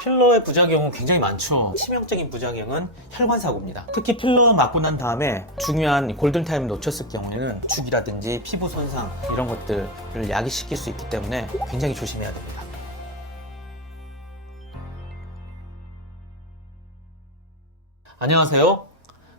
필러의 부작용은 굉장히 많죠. 치명적인 부작용은 혈관사고입니다. 특히 필러 맞고 난 다음에 중요한 골든타임을 놓쳤을 경우에는 죽이라든지 피부 손상 이런 것들을 야기시킬 수 있기 때문에 굉장히 조심해야 됩니다. 안녕하세요.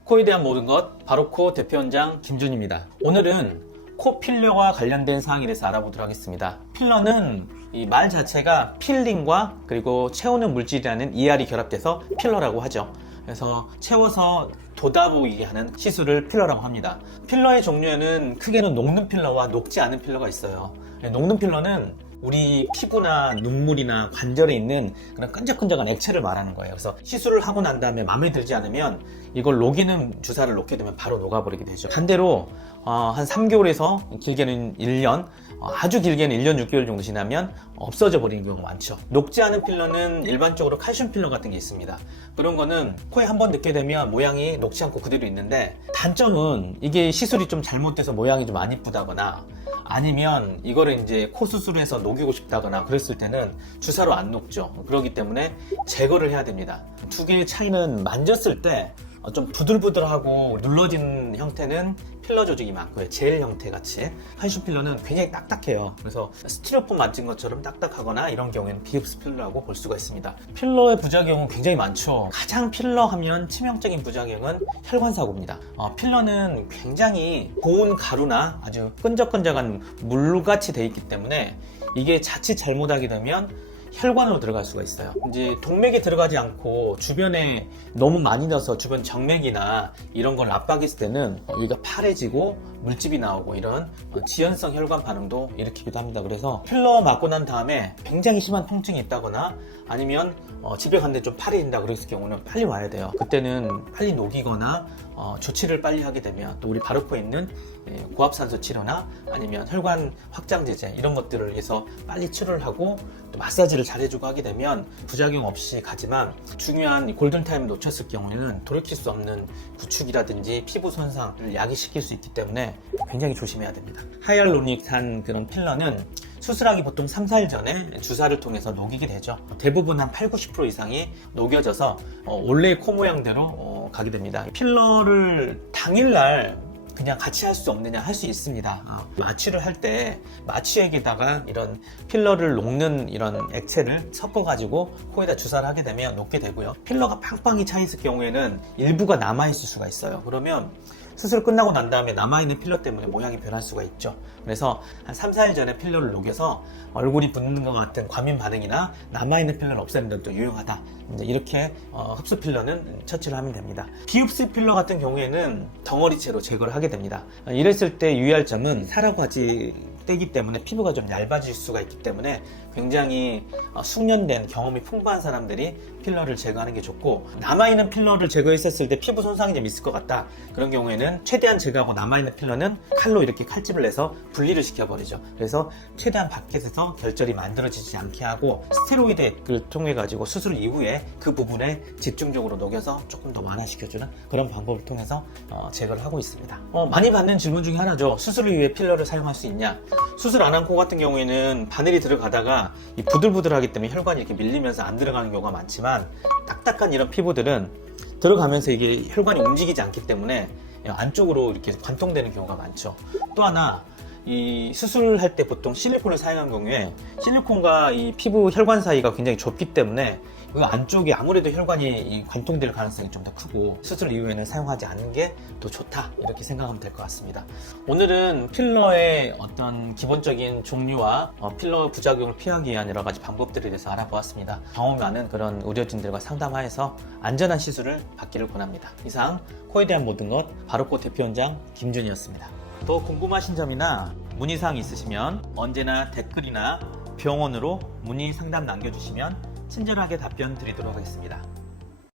코에 대한 모든 것 바로코 대표원장 김준입니다. 오늘은 코 필러와 관련된 사항에 대해서 알아보도록 하겠습니다. 필러는 이 말 자체가 필링과 그리고 채우는 물질이라는 ER이 결합돼서 필러라고 하죠. 그래서 채워서 돋아 보이게 하는 시술을 필러라고 합니다. 필러의 종류에는 크게는 녹는 필러와 녹지 않은 필러가 있어요. 녹는 필러는 우리 피부나 눈물이나 관절에 있는 그런 끈적끈적한 액체를 말하는 거예요. 그래서 시술을 하고 난 다음에 마음에 들지 않으면 이걸 녹이는 주사를 놓게 되면 바로 녹아버리게 되죠. 반대로 한 3개월에서 길게는 1년, 아주 길게는 1년 6개월 정도 지나면 없어져 버리는 경우가 많죠. 녹지 않은 필러는 일반적으로 칼슘 필러 같은 게 있습니다. 그런 거는 코에 한번 넣게 되면 모양이 녹지 않고 그대로 있는데, 단점은 이게 시술이 좀 잘못돼서 모양이 좀 안 이쁘다거나 아니면 이거를 이제 코 수술해서 녹이고 싶다거나 그랬을 때는 주사로 안 녹죠. 그렇기 때문에 제거를 해야 됩니다. 두 개의 차이는 만졌을 때 좀 부들부들하고 눌러진 형태는 필러 조직이 많고요. 젤 형태 같이. 칼슘 필러는 굉장히 딱딱해요. 그래서 스티로폼 만진 것처럼 딱딱하거나 이런 경우에는 비흡수 필러라고 볼 수가 있습니다. 필러의 부작용은 굉장히 많죠. 가장 필러 하면 치명적인 부작용은 혈관사고입니다. 필러는 굉장히 고운 가루나 아주 끈적끈적한 물같이 되어 있기 때문에 이게 자칫 잘못하게 되면 혈관으로 들어갈 수가 있어요. 이제 동맥에 들어가지 않고 주변에 너무 많이 넣어서 주변 정맥이나 이런 걸 압박했을 때는 여기가 파래지고 물집이 나오고 이런 지연성 혈관 반응도 일으키기도 합니다. 그래서 필러 맞고 난 다음에 굉장히 심한 통증이 있다거나 아니면 집에 갔는데 좀 파래진다 그랬을 경우는 빨리 와야 돼요. 그때는 빨리 녹이거나 조치를 빨리 하게 되면 또 우리 바로코에 있는 고압산소 치료나 아니면 혈관 확장 제제 이런 것들을 위해서 빨리 치료를 하고 또 마사지를 잘 해주고 하게 되면 부작용 없이 가지만, 중요한 골든타임을 놓쳤을 경우에는 돌이킬 수 없는 구축이라든지 피부 손상을 야기시킬 수 있기 때문에 굉장히 조심해야 됩니다. 하이알루로닉한 그런 필러는 수술하기 보통 3, 4일 전에 주사를 통해서 녹이게 되죠. 대부분 한 8, 90% 이상이 녹여져서 원래의 코 모양대로 가게 됩니다. 필러를 당일날 그냥 같이 할 수 없느냐, 할 수 있습니다. 마취를 할 때 마취액에다가 이런 필러를 녹는 이런 액체를 섞어가지고 코에다 주사를 하게 되면 녹게 되고요. 필러가 빵빵히 차 있을 경우에는 일부가 남아있을 수가 있어요. 그러면 수술 끝나고 난 다음에 남아있는 필러 때문에 모양이 변할 수가 있죠. 그래서 한 3, 4일 전에 필러를 녹여서 얼굴이 붓는 것 같은 과민 반응이나 남아있는 필러를 없애는 데도 유용하다. 이렇게 흡수 필러는 처치를 하면 됩니다. 비흡수 필러 같은 경우에는 덩어리째로 제거를 하게 됩니다. 이랬을 때 유의할 점은 사라과지 떼기 때문에 피부가 좀 얇아질 수가 있기 때문에 굉장히 숙련된 경험이 풍부한 사람들이 필러를 제거하는 게 좋고, 남아있는 필러를 제거했었을 때 피부 손상이 좀 있을 것 같다, 그런 경우에는 최대한 제거하고 남아있는 필러는 칼로 이렇게 칼집을 내서 분리를 시켜버리죠. 그래서 최대한 밖에서 결절이 만들어지지 않게 하고 스테로이드를 통해 가지고 수술 이후에 그 부분에 집중적으로 녹여서 조금 더 완화시켜주는 그런 방법을 통해서 제거를 하고 있습니다. 많이 받는 질문 중에 하나죠. 수술을 위해 필러를 사용할 수 있냐? 수술 안 한 코 같은 경우에는 바늘이 들어가다가 이 부들부들하기 때문에 혈관이 이렇게 밀리면서 안 들어가는 경우가 많지만, 딱딱한 이런 피부들은 들어가면서 이게 혈관이 움직이지 않기 때문에 안쪽으로 이렇게 관통되는 경우가 많죠. 또 하나, 이 수술할 때 보통 실리콘을 사용한 경우에 실리콘과 이 피부 혈관 사이가 굉장히 좁기 때문에 그 안쪽에 아무래도 혈관이 관통될 가능성이 좀 더 크고, 수술 이후에는 사용하지 않는 게 더 좋다, 이렇게 생각하면 될 것 같습니다. 오늘은 필러의 어떤 기본적인 종류와 필러 부작용을 피하기 위한 여러 가지 방법들에 대해서 알아보았습니다. 경험이 많은 그런 의료진들과 상담하여서 안전한 시술을 받기를 권합니다. 이상 코에 대한 모든 것 바로코 대표원장 김준이었습니다. 또 궁금하신 점이나 문의사항이 있으시면 언제나 댓글이나 병원으로 문의 상담 남겨주시면 친절하게 답변 드리도록 하겠습니다.